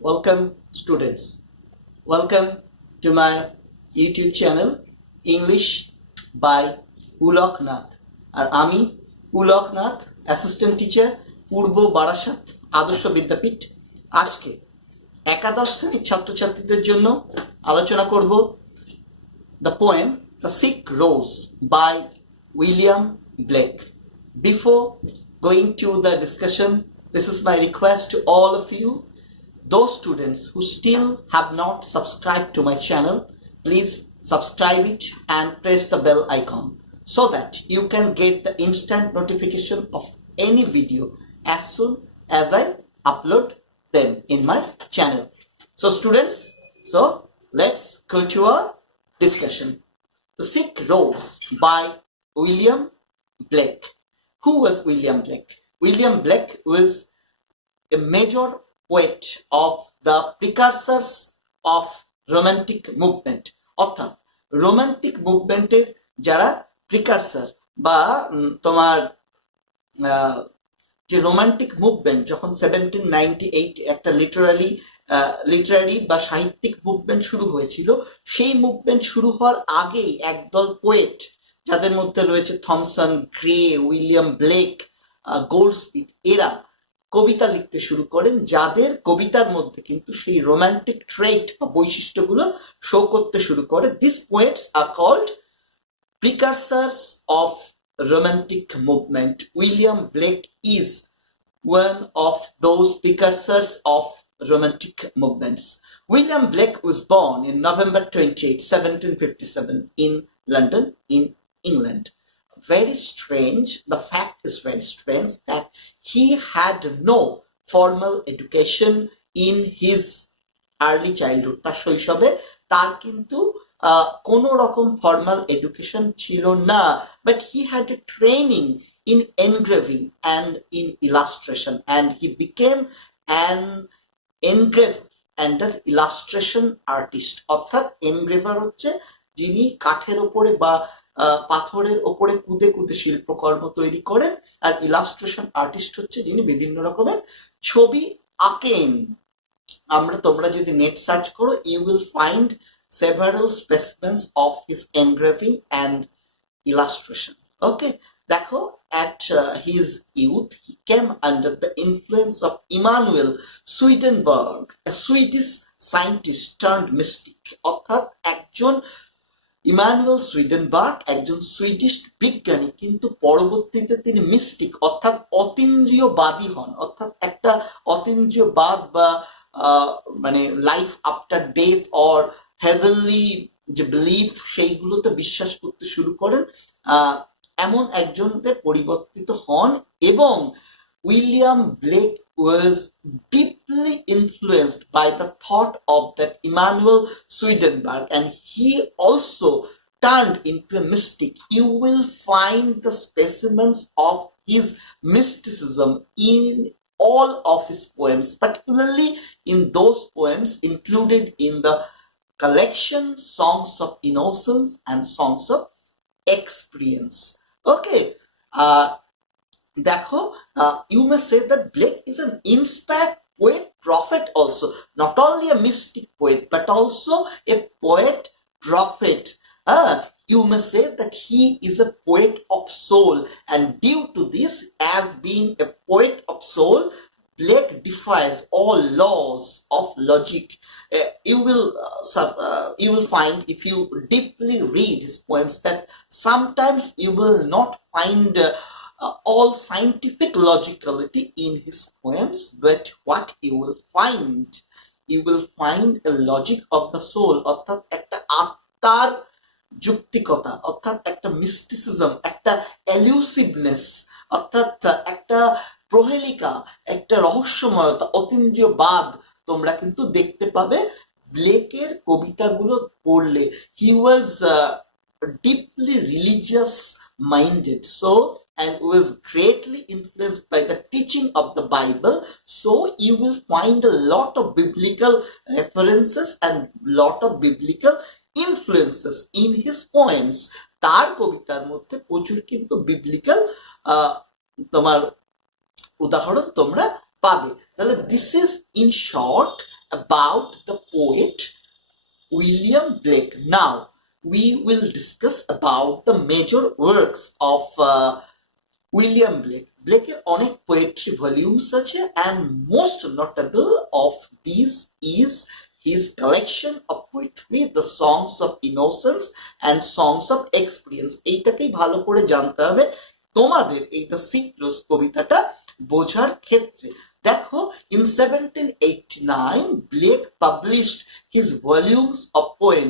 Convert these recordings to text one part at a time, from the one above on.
Welcome, students. Welcome to my YouTube channel, English by Pulok Nath. আর আমি Pulak Nath, assistant teacher, পূর্ব বারাসাত আদর্শ বিদ্যাপীঠ। আজকে একাদশ শ্রেণীর ছাত্রছাত্রীদের জন্য আলোচনা করব the poem The Sick Rose by William Blake. Before going to the discussion, this is my request to all of you. Those students who still have not subscribed to my channel, please subscribe it and press the bell icon so that you can get the instant notification of any video as soon as I upload them in my channel. So students, let's go to our discussion. The Sick Rose by William Blake. Who was William Blake? William Blake was a major poet of the precursors of romantic movement. অর্থাৎ romantic মুভমেন্টের যারা precursor বা তোমার যে romantic movement যখন 1798 একটা Literary বা সাহিত্যিক movement শুরু হয়েছিল, সেই মুভমেন্ট শুরু হওয়ার আগেই একদল পোয়েট, যাদের মধ্যে রয়েছে Thomson, grey, William Blake, Goldsmith, এরা কবিতা লিখতে শুরু করেন, যাদের কবিতার মধ্যে কিন্তু সেই রোমান্টিক ট্রেট বা বৈশিষ্ট্যগুলো শো করতে শুরু করে। This poets are called precursors of romantic movement. William Blake is one of those precursors of romantic movements. William Blake was born in November 28, 1757 in London, in England. Very strange, the fact is very strange that he had no formal education in his early childhood. তার শৈশবে তার কিন্তু কোনো রকম formal education ছিল না, but he had a training in engraving and in illustration and he became an engraver and an illustration artist. অর্থাৎ engraver হচ্ছে যিনি কাঠের ওপরে বা পাথরের ওপরে কুদে কুদে শিল্পকর্ম তৈরি করেন, আর ইলাস্ট্রেশন আর্টিস্ট হচ্ছে যিনি বিভিন্ন রকমের ছবি আঁকেন। তোমরা যদি নেট সার্চ করো, you will find several specimens of his engraving and illustration. Okay, দেখো, at his youth he came under the influence of Emanuel Swedenborg, a Swedish scientist turned mystic. অর্থাৎ ইমানুয়েল সুইডেনবার্গ একজন সুইডিশ বিজ্ঞানী, কিন্তু পরবর্তীতে তিনি mystic অর্থাৎ অতীন্দ্রিয়বাদী হন। অর্থাৎ একটা অতীন্দ্রিয়বাদ বা মানে life after death or heavenly যে বিলিফ, সেইগুলোতে বিশ্বাস করতে শুরু করেন, এমন একজনকে পরিবর্তিত হন। এবং William Blake was deeply influenced by the thought of that Emanuel Swedenborg, and he also turned into a mystic. You will find the specimens of his mysticism in all of his poems, particularly in those poems included in the collection Songs of Innocence and Songs of Experience. Okay, দেখো, you may say that Blake is an inspired poet prophet also, not only a mystic poet but also a poet prophet. You may say that he is a poet of soul, and due to this, as being a poet of soul, Blake defies all laws of logic. You will find, if you deeply read his poems, that sometimes you will not find all scientific logicality in his poems, but what you will find a logic of the soul, অর্থাৎ একটা আত্মার যুক্তিকতা, অর্থাৎ একটা mysticism, একটা এলিউসিভনেস, অর্থাৎ একটা প্রহেলিকা, একটা রহস্যময়তা, অতীন্দ্রিয়বাদ তোমরা কিন্তু দেখতে পাবে ব্লেকের কবিতাগুলো পড়লে। হি ওয়াজ deeply religious minded, and was greatly influenced by the teaching of the Bible. So you will find a lot of biblical references and lot of biblical influences in his poems. তার কবিতার মধ্যে প্রচুর কিন্তু বিবলিক্যাল তোমার উদাহরণ তোমরা পাবে। তাহলে this is in short about the poet William Blake. Now we will discuss about the major works of William Blake. ব্লেকের অনেক পোয়েট্রি ভলিউমস আছে, and most notable of this is his collection of poetry, the songs of innocence and songs of experience। এইটাকেই ভালো করে জানতে হবে তোমাদের এই the সিক্রোস কবিতাটা বোঝার ক্ষেত্রে। দেখো, in 1789 Blake published his volumes of poem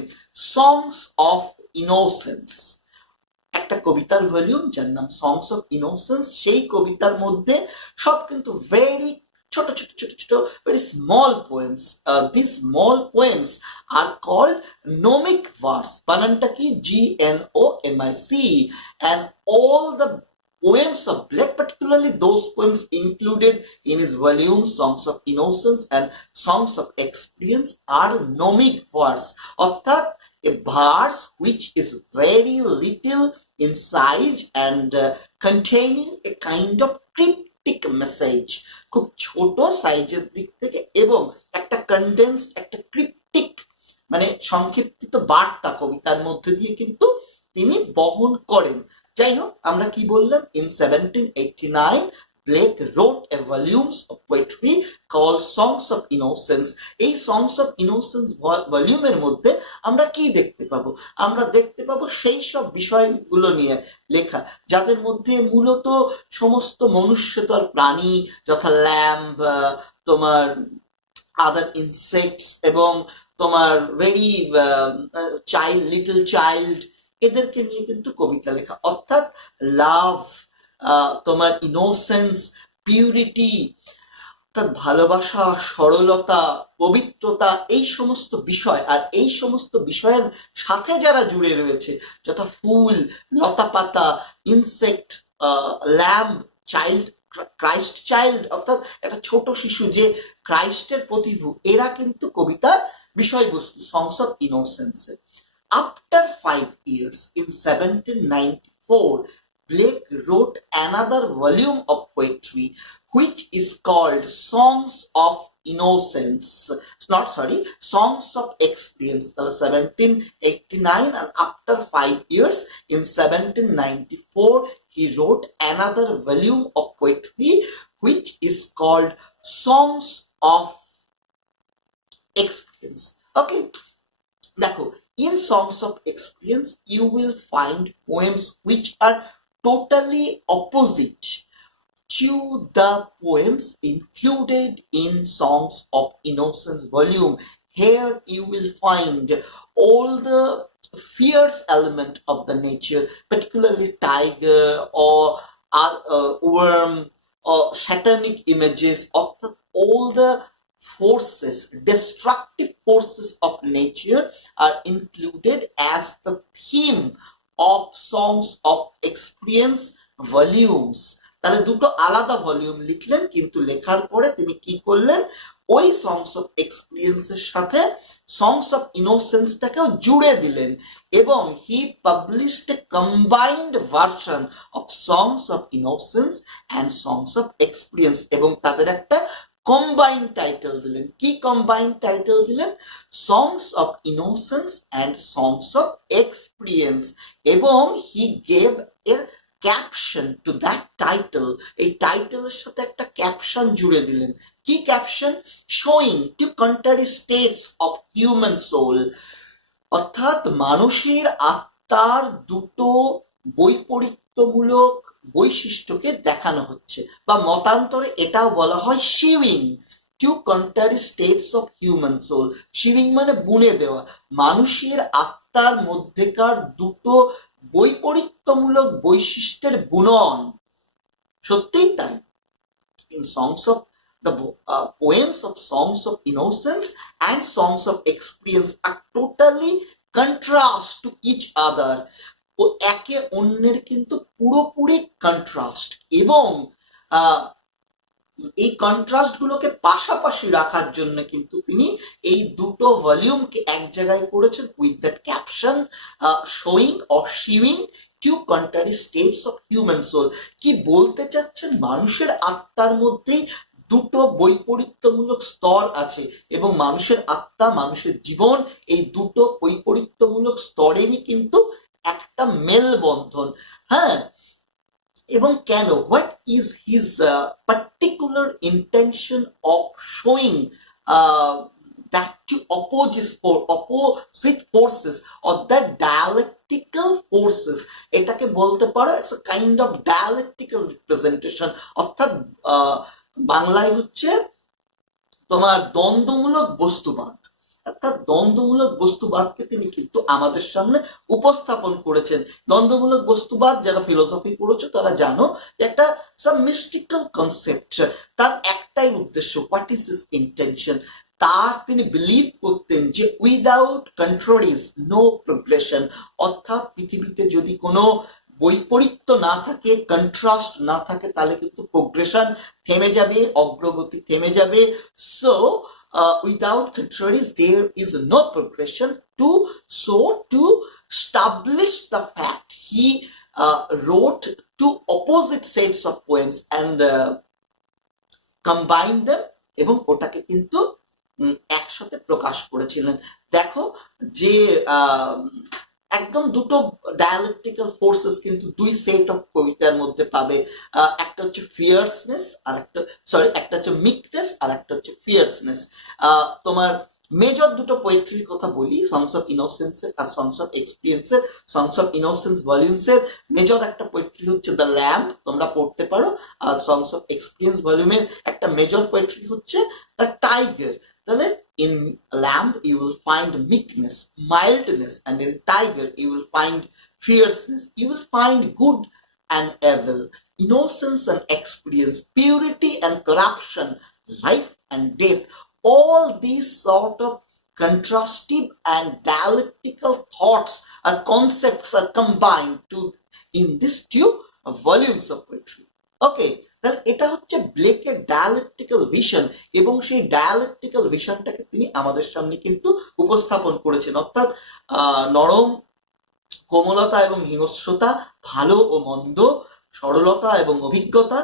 songs of innocence, একটা কবিতার ভলিউম যার নাম সংস অফ ইনোসেন্স। সেই কবিতার মধ্যে সব কিন্তু ভেরি ছোট ছোট ছোট ছোট very small poems. This small poems are called gnomic verse. বানানটা কি? GNOMIC। and all the poems of Blake, particularly those poems included in his volume Songs of Innocence and Songs of Experience, are nomic verse, অর্থাৎ a verse which is very little in size and containing a kind of cryptic message। খুব ছোট সাইজের দিক থেকে এবং একটা condensed, একটা cryptic মানে সংক্ষিপ্ত বার্তা কবিতার মধ্যে দিয়ে কিন্তু তিনি বহন করেন। যাই হোক, আমরা কি বললাম? in 1789 Blake wrote a volumes of poetry called Songs of Innocence। এই Songs of Innocence ভলিউমের মধ্যে আমরা কি দেখতে পাবো? আমরা দেখতে পাবো সেই সব বিষয়গুলো নিয়ে লেখা যাদের মধ্যে মূলত সমস্ত মনুষ্যতর প্রাণী যথা ল্যাম্ব, তোমার আদার ইনসেক্টস এবং তোমার ভেরি চাইল্ড, লিটল চাইল্ড, এদেরকে নিয়ে কিন্তু কবিতা লেখা। অর্থাৎ লাভ, তোমার ইনোসেন্স, পিউরিটি, অর্থাৎ ভালোবাসা, সরলতা, পবিত্রতা, এই সমস্ত বিষয়। আর এই সমস্ত বিষয়ের সাথে যারা জুড়ে রয়েছে যথা ফুল, লতা পাতা, insect, lamb, child, Christ child, অর্থাৎ একটা ছোট শিশু যে ক্রাইস্টের প্রতিভূ, এরা কিন্তু কবিতার বিষয়বস্তু songs of ইনোসেন্সে। After 5 years, in 1794, Blake wrote another volume of poetry which is called Songs of Innocence, Songs of Experience। 1789, and after 5 years, in 1794, he wrote another volume of poetry which is called Songs of Experience। Okay, দেখো, in Songs of Experience you will find poems which are totally opposite to the poems included in Songs of Innocence volume. Here you will find all the fierce element of the nature, particularly tiger or worm or satanic images, of all the forces, destructive forces of nature are included as the theme of Songs of Experience volumes। তাহলে দুটো আলাদা volume লিখলেন, কিন্তু লেখার পরে তিনি কি করলেন? ওই সংস অফ এক্সপিরিয়েন্সের সাথে সংস অফ ইনোসেন্সটাকেও জুড়ে দিলেন এবং he published a combined version of songs of innocence and songs of experience, এবং তাদের একটা কম্বাইন্ড টাইটেল দিলেন। কি কম্বাইন্ড টাইটেল দিলেন? Songs of innocence and songs of experience, এবং হি গেভ এর ক্যাপশন টু দ্যাট টাইটেল। এই টাইটেলের সাথে একটা ক্যাপশন জুড়ে দিলেন। কি caption? Showing to contrary states of human soul, অর্থাৎ মানুষের আত্মার দুটো বৈপরীত্যমূলক বৈশিষ্ট্যকে দেখানো হচ্ছে, বা মতান্তরে এটাও বলা হয় shewing two contrary states of human soul. Shewing মানে বুনে দেওয়া, মানুষের আত্মার মধ্যেকার দুটো বৈপরীত্যমূলক বৈশিষ্ট্যের বুনন। সত্যিই তাই। in songs of the poems of Songs of Innocence and Songs of Experience are totally contrast to each other। ও একে অন্যের কিন্তু পুরোপুরি কন্ট্রাস্ট, এবং এই কন্ট্রাস্ট গুলোকে পাশাপাশি রাখার জন্য কিন্তু তিনি এই দুটো ভলিউমকে এক জায়গায় করেছেন with that caption showing or shewing two contrary states of human soul. কি বলতে চাচ্ছেন? মানুষের আত্মার মধ্যেই দুটো বৈপরীত্যমূলক স্তর আছে এবং মানুষের আত্মা, মানুষের জীবন, এই দুটো বৈপরীত্যমূলক স্তরেরই কিন্তু একটা মেলবন্ধন। হ্যাঁ, এবং কেন, what is his particular intention of showing that to opposite forces or that dialectical forces, এটাকে বলতে পারো it's a kind of dialectical representation, অর্থাৎ বাংলায় হচ্ছে তোমার দ্বন্দ্বমূলক বস্তুবাদ। অর্থাৎ দ্বন্দ্বমূলক বস্তুবাদকে তিনি কিন্তু আমাদের সামনে উপস্থাপন করেছেন। দ্বন্দ্বমূলক বস্তুবাদ যারা ফিলোসফি পড়েছো তারা জানো একটা সাম মিস্টিক্যাল কনসেপ্ট, তার একটাই উদ্দেশ্য, হোয়াট ইজ হিজ ইন্টেনশন। তার তিনি বিলিভ করতেন যে উইদাউট কন্ট্রারিজ নো প্রোগ্রেশন, অর্থাৎ পৃথিবীতে যদি কোনো বৈপরীত্য না থাকে, কন্ট্রাস্ট না থাকে, তাহলে কিন্তু প্রোগ্রেশন থেমে যাবে, অগ্রগতি থেমে যাবে। So without contraries there is no progression. To establish the fact, he wrote two opposite sets of poems and combined them, এবং ওটাকে কিন্তু একসাথে প্রকাশ করেছিলেন। দেখো যে একদম দুটো ডায়ালেকটিক্যাল ফোর্সেস কিন্তু দুই সেট অফ কবিতার মধ্যে পাবে। একটা হচ্ছে ফিয়ার্সনেস আর একটা হচ্ছে মিকনেস আর একটা হচ্ছে ফিয়ার্সনেস। তোমার মেজর দুটো পোয়েট্রির কথা বলি, সংস অফ ইনোসেন্সের আর সংস অফ এক্সপিরিয়েন্সের। সংস অফ ইনোসেন্স ভলিউমসের মেজর একটা পোয়েট্রি হচ্ছে দ্য ল্যাম্প, তোমরা পড়তে পারো। আর সংস অফ এক্সপিরিয়েন্স ভলিউমের একটা মেজর পোয়েট্রি হচ্ছে দ্য টাইগার। তাহলে in lamb you will find meekness, mildness, and in tiger you will find fierceness. You will find good and evil, innocence and experience, purity and corruption, life and death. All these sort of contrastive and dialectical thoughts or concepts are combined to in these two volumes of poetry. ওকে, তাহলে এটা হচ্ছে ব্লেকের dialectical vision, এবং সেই dialectical ভিশনটাকে তিনি আমাদের সামনে কিন্তু উপস্থাপন করেছেন। অর্থাৎ নরম কোমলতা এবং হিংস্রতা, ভালো ও মন্দ, সরলতা এবং অভিজ্ঞতা,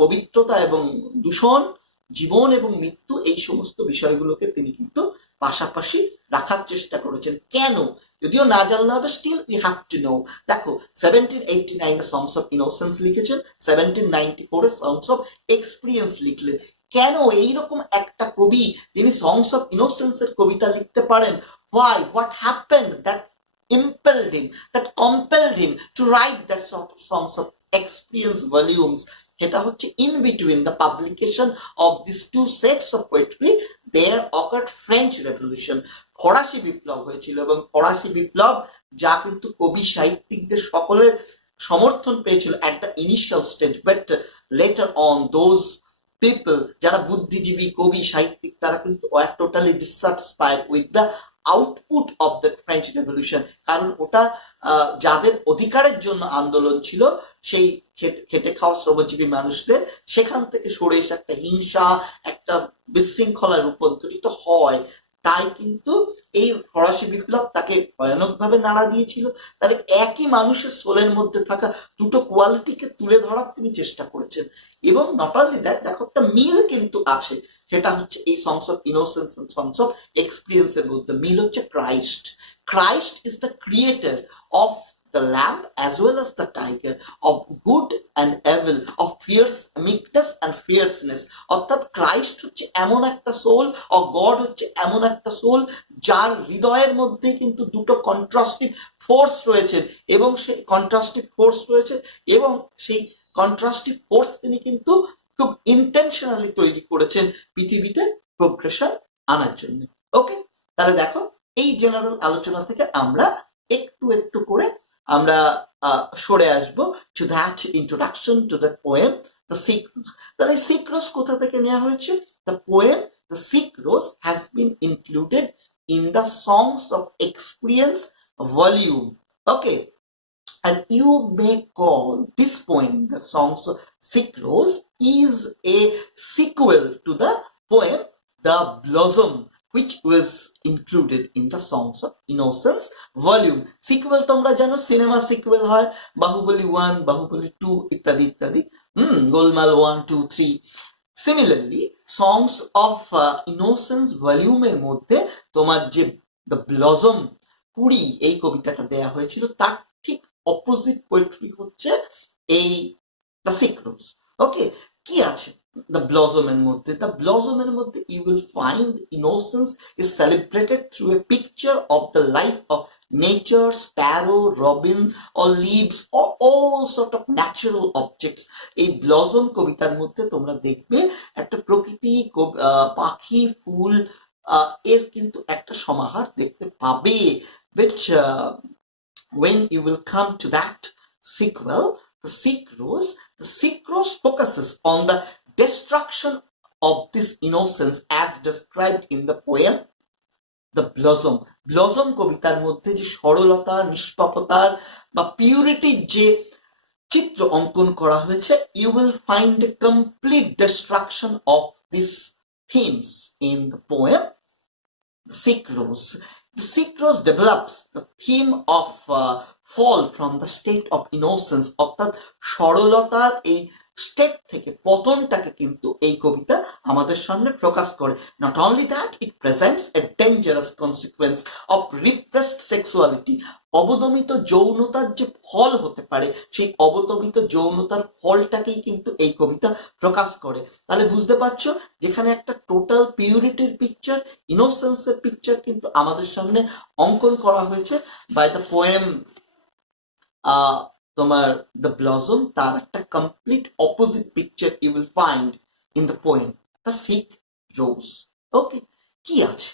পবিত্রতা এবং দূষণ, জীবন এবং মৃত্যু, এই সমস্ত বিষয়গুলোকে তিনি কিন্তু পাশাপাশি রাখার চেষ্টা করেছেন। কেন? যদিও না জানলে হবে, still we have to know. দেখো 1789 সংস অফ ইনোসেন্স লিখেছেন, 1794 সংস অফ এক্সপিরিয়েন্স লিখলেন। কেন এইরকম একটা কবি যিনি সংস অফ ইনোসেন্সের কবিতা লিখতে পারেন? Why, what happened that impelled him, that compelled him to write that sort of songs of experience volumes? এটা হচ্ছে in between the publication of these two sets of poetry there occurred French Revolution. ফরাসি বিপ্লব হয়েছিল, এবং ফরাসি বিপ্লব যা কিন্তু কবি সাহিত্যিকদের সকলের সমর্থন পেয়েছিল at the initial stage, but later on those people যারা বুদ্ধিজীবী, কবি, সাহিত্যিক, তারা কিন্তু were totally dissatisfied with the output of the French revolution. কারণ ওটা যাদের অধিকারের জন্য আন্দোলন ছিল, সেই খেটে খাওয়া শ্রমজীবী মানুষদের, সেখান থেকে সরে এসে একটা হিংসা, একটা বিশৃঙ্খলায় রূপান্তরিত হয়। তাই কিন্তু এই ফরাসি বিপ্লব তাকে ভয়ানকভাবে নাড়া দিয়েছিল। তাহলে একই মানুষের সোলের মধ্যে থাকা দুটো কোয়ালিটিকে তুলে ধরার তিনি চেষ্টা করেছেন। এবং নট অনলি দ্যাট, দেখো একটা মিল কিন্তু আছে, সেটা হচ্ছে এই songs of innocence and songs of experience এর মধ্যে মিল হচ্ছে Christ. Christ is the creator of the lamb as well as the tiger, of good and evil, of fierce meekness and fierceness. অর্থাৎ ক্রাইস্ট হচ্ছে এমন একটা সোল, ও god হচ্ছে এমন একটা সোল যার হৃদয়ের মধ্যে কিন্তু দুটো কন্ট্রাস্টিভ ফোর্স রয়েছে, এবং সেই কন্ট্রাস্টিভ ফোর্স রয়েছে, এবং সেই কন্ট্রাস্টিভ ফোর্স তিনি কিন্তু খুব ইন্টেনশনালি তৈরি করেছেন পৃথিবীতে প্রোগ্রেশন আনার জন্য। ওকে, তাহলে দেখো এই জেনারেল আলোচনা থেকে আমরা একটু একটু করে আমরা সরে আসবো to that introduction to the poem the sick rose. তাহলে সিক রোজ কোথা থেকে নেওয়া হয়েছে? The poem the sick rose has been included in the songs of experience volume. Okay, and you may call this poem, the songs of sick rose, is a sequel to the poem the blossom, which was included in the songs of innocence volume. Sequel তোমরা জানো, cinema sequel হয়, বাহুবলী 1, বাহুবলী 2 ইত্যাদি ইত্যাদি, গোলমাল 1, 2, 3। Similarly songs of innocence ভলিউমের মধ্যে তোমার যে the blossom 20 এই কবিতাটা দেয়া হয়েছিল, তার ঠিক অপোজিট পোয়েট্রি হচ্ছে এই দ্য সিক রোজ। ওকে, কি আছে দ্য ব্লজমের মধ্যে? দ্য ব্লজমের মধ্যে you will find innocence is celebrated through a picture of the life of nature, sparrow, robin, or leaves, or all sort of natural objects. এই blossom কবিতার মধ্যে তোমরা দেখবে একটা প্রকৃতি, পাখি, ফুল এর কিন্তু একটা সমাহার দেখতে পাবে। which when you will come to that sequel, the sick rose focuses on the destruction of this innocence as described in the poem the blossom. Blossom কবিতার মধ্যে যে সরলতা, নিষ্পাপতার বা পিউরিটির যে চিত্র অঙ্কন করা হয়েছে, you will find a complete destruction of this themes in the poem the sick rose. The sick rose develops the theme of fall from the state of innocence, অর্থাৎ সরলতার এই স্টেট থেকে পতনটাকে কিন্তু এই কবিতা আমাদের সামনে প্রকাশ করে। Not only that, it presents a dangerous consequence of repressed sexuality. অবদমিত যৌনতার যে ফল হতে পারে, সেই অবদমিত যৌনতার ফলটাকেই কিন্তু এই কবিতা প্রকাশ করে। তাহলে বুঝতে পারছো, যেখানে একটা টোটাল পিউরিটির পিকচার, ইনোসেন্সের পিকচার কিন্তু আমাদের সামনে অঙ্কন করা হয়েছে বাই দ্য পোয়েম তোমার দ্য ব্লজম, তার একটা complete opposite picture you will find in the poem the sick rose. Okay, কি আছে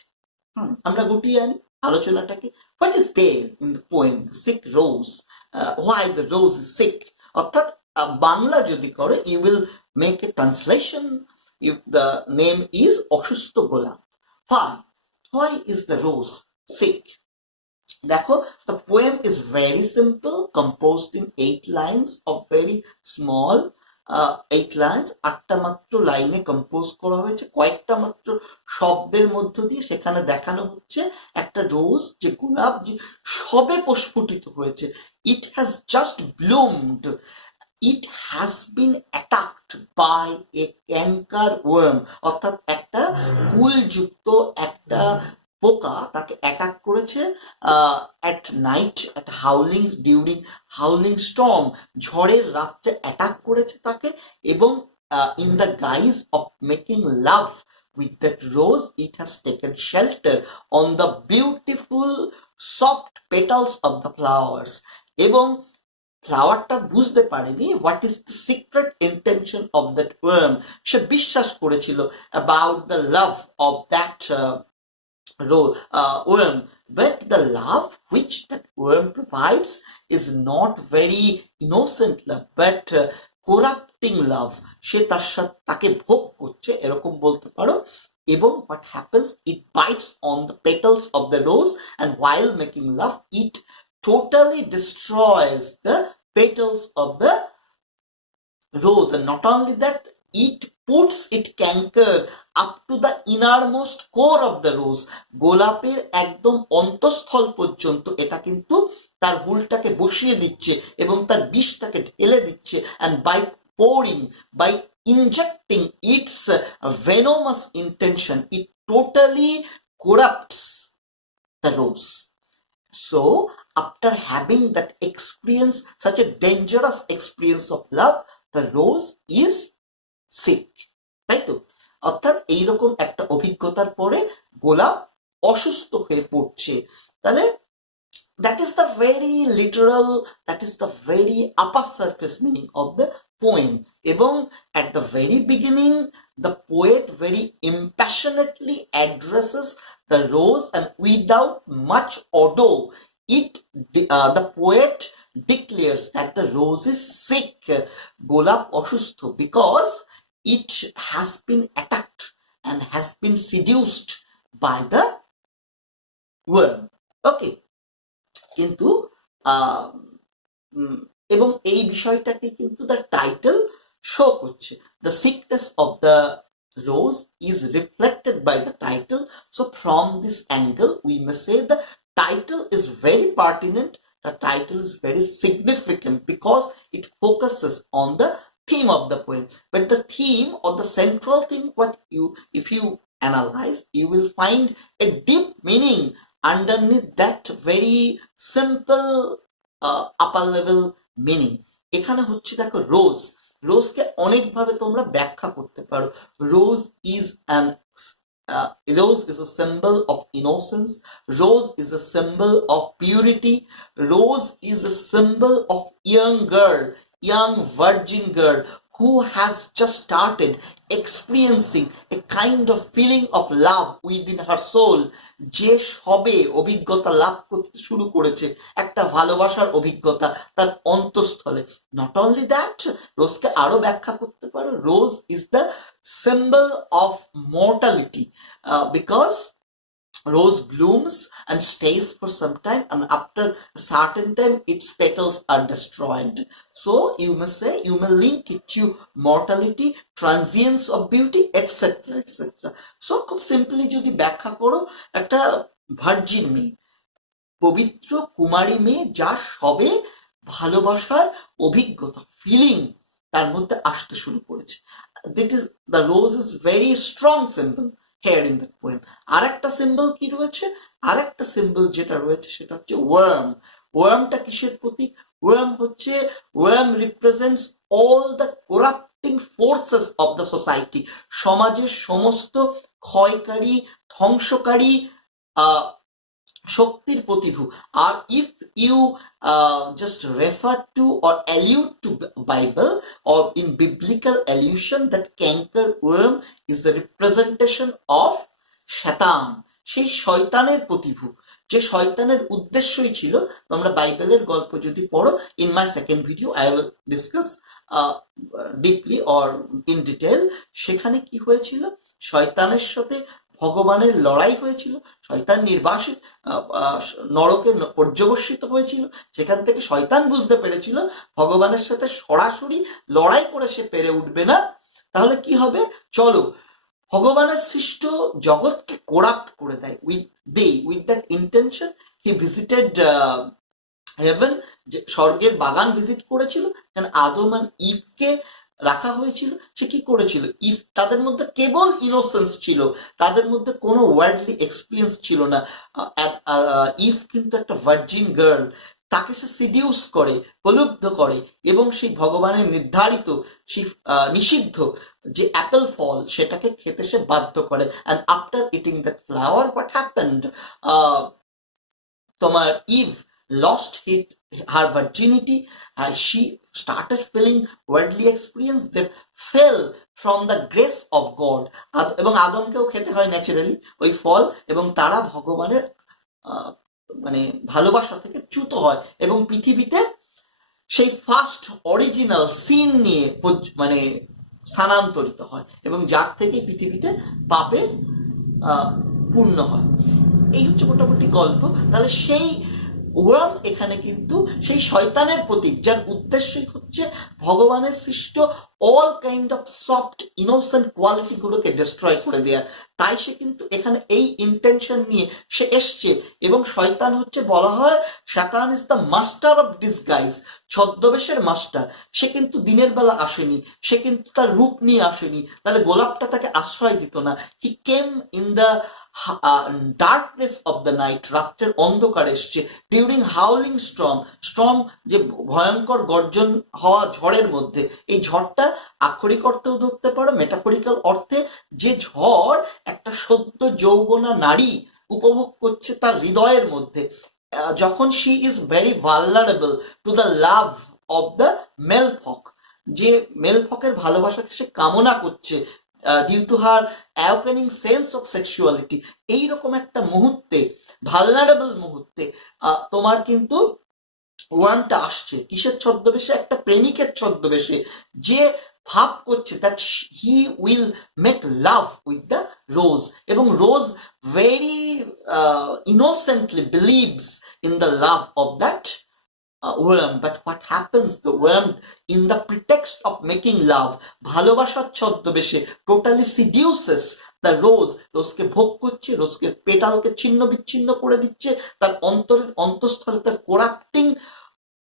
আমরা গুটিয়ে আনি আলোচনাটাকে। What is there in the poem the sick rose, why the rose is sick? অর্থাৎ বাংলা যদি করে, you will make a translation, if the name is অসুস্থ গোলাপ। Why is the rose sick? দেখো, the poem is very simple, composed in 8 lines of very small 8 lines, 8টা মাত্র লাইনে compose করা হয়েছে, কয়েকটা মাত্র শব্দের মধ্য দিয়ে সেখানে দেখানো হচ্ছে একটা রোজ, যে গোলাপ যে সবে প্রস্ফুটিত হয়েছে। It has just bloomed, it has been attacked by a canker worm, অর্থাৎ একটা হুলযুক্ত একটা পোকা তাকে অ্যাটাক করেছে at night, at howling, during howling storm, ঝড়ের রাত্রে অ্যাটাক করেছে তাকে, এবং in the guise of making love with that rose it has taken shelter on the beautiful soft petals of the flowers, এবং ফ্লাওয়ারটা বুঝতে পারেনি what is the secret intention of that worm. সে বিশ্বাস করেছিল about the love of that worm, but the love which that worm provides is not very innocent love, but corrupting love. সে তার সাথে তাকে ভোগ করছে, এরকম বলতে পারো। এবং what happens, it bites on the petals of the rose, and while making love it totally destroys the petals of the rose, and not only that, it puts it canker up to the innermost core of the rose, গোলাপের একদম অন্তঃস্থল পর্যন্ত এটা কিন্তু তার হুলটাকে বসিয়ে দিচ্ছে এবং তার বিষটাকে ঢেলে দিচ্ছে, and by pouring, by injecting its venomous intention, it totally corrupts the rose. So after having that experience, such a dangerous experience of love, the rose is sick, তাই তো? অর্থাৎ এইরকম একটা অভিজ্ঞতার পরে গোলাপ অসুস্থ হয়ে পড়ছে। তাহলে that is the very literal, that is the very upper surface meaning of the poem. এবং at the very beginning the poet very impassionately addresses the rose, and without much ado the poet declares that the rose is sick, গোলাপ অসুস্থ, because it has been attacked and has been seduced by the worm. Okay, কিন্তু এবং এই বিষয়টাকে কিন্তু the title show করছে, the sickness of the rose is reflected by the title. So from this angle we may say the title is very pertinent, the title is very significant because it focuses on the theme of the poem. But the theme or the central thing, if you analyze, you will find a deep meaning underneath that very simple upper level meaning. এখানে হচ্ছে দেখো রোজ, রোজকে অনেকভাবে তোমরা ব্যাখ্যা করতে পারো। Rose is an rose is a symbol of innocence. Rose is a symbol of purity. Rose is a symbol of young girl, young virgin girl who has just started experiencing a kind of feeling of love within her soul. যে সবে অভিজ্ঞতা লাভ করতে শুরু করেছে, একটা ভালোবাসার অভিজ্ঞতা তার অন্তঃস্থলে। নট অনলি দ্যাট, রোজকে আরো ব্যাখ্যা করতে পারো, rose is the symbol of mortality, because rose blooms and stays for some time, and after a certain time its petals are destroyed. So you may say, you may link it to mortality, transience of beauty, etc, etc. So খুব simply যদি ব্যাখ্যা করো, একটা virgin মেয়ে, পবিত্র কুমারী মেয়ে, যা সবে ভালোবাসার অভিজ্ঞতা, ফিলিং তার মধ্যে আসতে শুরু করেছে। That is, the rose is very strong symbol here in the poem. আর একটা সিম্বল কি রয়েছে? আর একটা সিম্বল যেটা রয়েছে সেটা হচ্ছে ওয়ার্ম। ওয়ার্মটা কিসের প্রতীক? ওয়ার্ম হচ্ছে, worm represents all the corrupting forces of the society. সমাজের সমস্ত ক্ষয়কারী, ধ্বংসকারী শক্তির প্রতিভূ। আর if you just refer to or allude to Bible, or in biblical allusion, that canker worm is the representation of Shaitan, সেই শয়তানের প্রতিভূ, যে শয়তানের উদ্দেশ্যই ছিল। তোমরা বাইবেলের গল্প যদি পড়ো, in my second video I will discuss deeply or in detail, সেখানে কি হয়েছিল, শয়তানের সাথে ভগবানের লড়াই হয়েছিল, শয়তান নির্বাসিত নরকে পর্যবসিত হয়েছিল। সেখান থেকে শয়তান বুঝতে পেরেছিল ভগবানের সাথে সরাসরি লড়াই করে সে পেরে উঠবে না, তাহলে কি হবে, চলো ভগবানের সৃষ্ট জগৎকে কোরাপ্ট করে দেয়। With that intention he visited heaven, যে স্বর্গের বাগান ভিজিট করেছিল, কারণ আদম আর ইভকে রাখা হয়েছিল। সে কি করেছিল, ইফ তাদের মধ্যে কেবল ইনোসেন্স ছিল, তাদের মধ্যে কোনো ওয়ার্ল্ডলি এক্সপিরিয়েন্স ছিল না। ইফ কিন্তু একটা ভার্জিন গার্ল, তাকে সে সিডিউস করে, প্রলুব্ধ করে, এবং সেই ভগবানের নির্ধারিত, সেই নিষিদ্ধ যে অ্যাপেল ফল, সেটাকে খেতে সে বাধ্য করে। And after eating that flower, what happened, তোমার eve lost her virginity, she started feeling worldly experience, they fell from the grace of God, এবং আদমকেও খেতে হয় ন্যাচারালি ওই ফল, এবং তারা ভগবানের মানে ভালোবাসা থেকে চ্যুত হয়, এবং পৃথিবীতে সেই ফার্স্ট অরিজিনাল সিন নিয়ে মানে স্থানান্তরিত হয়, এবং যার থেকে পৃথিবীতে পাপের পূর্ণ হয়। এই হচ্ছে মোটামুটি গল্প। তাহলে সেই ওয়ার্ম এখানে কিন্তু সেই শয়তানের প্রতীক, যার উদ্দেশ্যই হচ্ছে ভগবানের সৃষ্ট all kind of soft innocent quality গুলোকে ডিস্ট্রয় করে দেয়া। তাই সে কিন্তু এখানে এই ইন্টেনশন নিয়ে সে এসছে। এবং শয়তান হচ্ছে, বলা হয় শয়তান is the master of disguise, ছদ্মবেশের মাস্টার। সে কিন্তু দিনের বেলা আসেনি, সে কিন্তু তার রূপ নিয়ে আসেনি, তাহলে গোলাপটা তাকে আশ্রয় দিত না। He came in the darkness of the night, রাত্রের অন্ধকার এসছে। ডিউরিং হাউলিং স্টর্ম, যে ভয়ঙ্কর গর্জন হওয়া ঝড়ের মধ্যে, এই ঝড়টা আক্ষরিক অর্থেও ধরতে পারো, মেটাফরিক্যাল অর্থে, যে ঝড় একটা সদ্য যৌবনা নারী উপভোগ করছে তার হৃদয়ের মধ্যে, যখন she is very vulnerable to the love of the male folk, যে মেল ফকের ভালোবাসাকে সে কামনা করছে, ডিউ টু হার অ্যাওয়েনিং সেন্স অফ সেক্সুয়ালিটি। এইরকম একটা মুহূর্তে, ভালনারেবল মুহূর্তে, তোমার কিন্তু ওয়ানটা আসছে কিসের ছদ্মবেশে, একটা প্রেমিকের ছদ্মবেশে, যে ভাব করছে that he will make love with the rose, এবং rose very innocently believes in the love of that worm. But what happens, the worm, in the pretext of making love, ভালোবাসার ছদ্মবেশে টোটালি seduces the rose, রোজকে ভোগ করছে, রোজকে পেটালকে ছিন্ন বিচ্ছিন্ন করে দিচ্ছে, তার অন্তরের অন্তঃস্থলে তার করাপ্টিং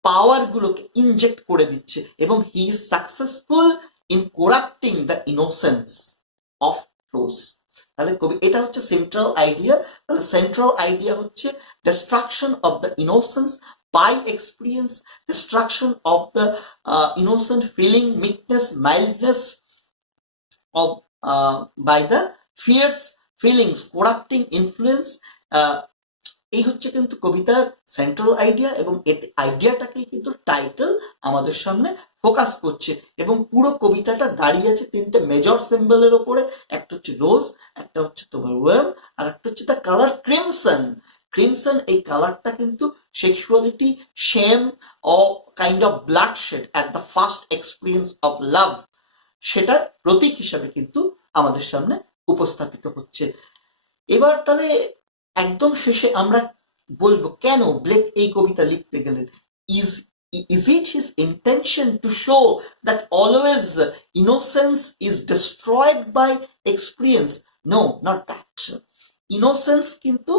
পাওয়ারগুলোকে ইনজেক্ট করে দিচ্ছে এবং he is successful in corrupting the innocence of rose. তাহলে কবি এটা হচ্ছে সেন্ট্রাল আইডিয়া। তাহলে সেন্ট্রাল আইডিয়া হচ্ছে destruction of the innocence by experience, destruction of the innocent feeling, meekness, mildness of by the fierce feelings, corrupting influence. এই হচ্ছে কিন্তু কবিতার সেন্ট্রাল আইডিয়া এবং এই আইডিয়াটাকেই কিন্তু টাইটেল আমাদের সামনে ফোকাস করছে এবং পুরো কবিতাটা দাঁড়িয়ে আছে তিনটে মেজর সিম্বলের ওপরে। একটা হচ্ছে রোজ, একটা হচ্ছে তোমার ওয়েম, আর একটা হচ্ছে দ্য কালার ক্রিমসন। ক্রিমসন এই কালারটা কিন্তু সেক্সুয়ালিটি, শেম ও kind of bloodshed at the first experience of love, সেটার প্রতীক হিসাবে কিন্তু আমাদের সামনে উপস্থাপিত হচ্ছে। এবার তাহলে একদম শেষে আমরা বলবো কেন ব্লেক এই কবিতা লিখতে গেলেন। Is it his intention to show that always innocence is destroyed by experience? No, not that. Innocence কিন্তু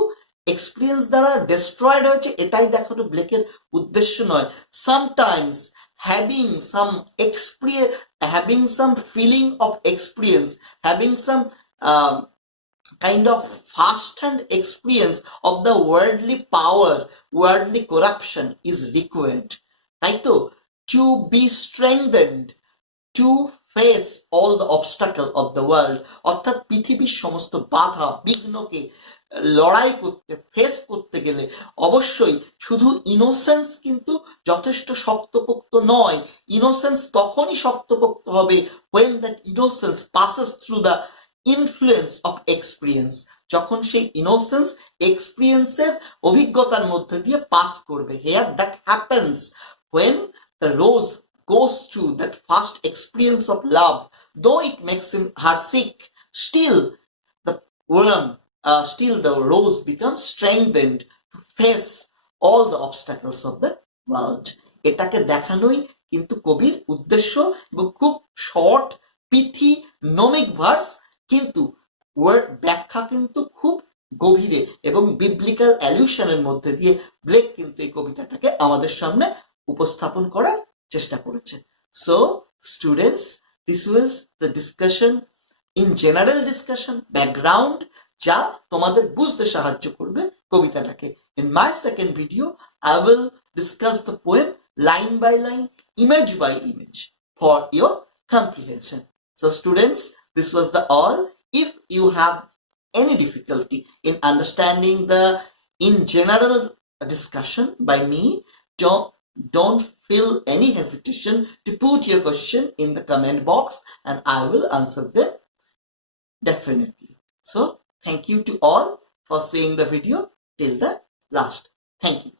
এক্সপিরিয়েন্স দ্বারা destroyed হয়েছে এটাই দেখানো ব্লেকের উদ্দেশ্য নয়। Sometimes having some feeling of experience, having some kind of first-hand experience of the worldly power, worldly corruption is required. তাই তো, to be strengthened to face all the obstacle of the world, অর্থাৎ পৃথিবীর সমস্ত বাধা বিঘ্নকে লড়াই করতে, face করতে গেলে অবশ্যই শুধু ইনোসেন্স কিন্তু যথেষ্ট শক্তপোক্ত নয়। ইনোসেন্স তখনই শক্তপোক্ত হবে when that innocence passes through the influence of experience, যখন সেই ইনোসেন্স এক্সপিরিয়েন্সের অভিজ্ঞতার মধ্যে দিয়ে পাস করবে। Here that happens when the rose goes through that first experience of love, though it makes her sick, still the rose becomes strengthened to face all the obstacles of the world. এটাকে দেখানোই কিন্তু কবির উদ্দেশ্য এবং খুব short পিথি নমিক verse, কিন্তু word ব্যাখ্যা কিন্তু খুব গভীরে এবং বিবলিক্যাল অ্যালিউশনের মধ্যে দিয়ে ব্লেক কিন্তু এই কবিতাটাকে আমাদের সামনে উপস্থাপন করার চেষ্টা করেছে। So students, this was the discussion, in general discussion, background, যা তোমাদের বুঝতে সাহায্য করবে কবিতাটাকে। In my second video I will discuss the poem line by line, image by image for your comprehension. So students, this was the all. If you have any difficulty in understanding the in general discussion by me, don't feel any hesitation to put your question in the comment box and I will answer them definitely. So thank you to all for seeing the video till the last. Thank you.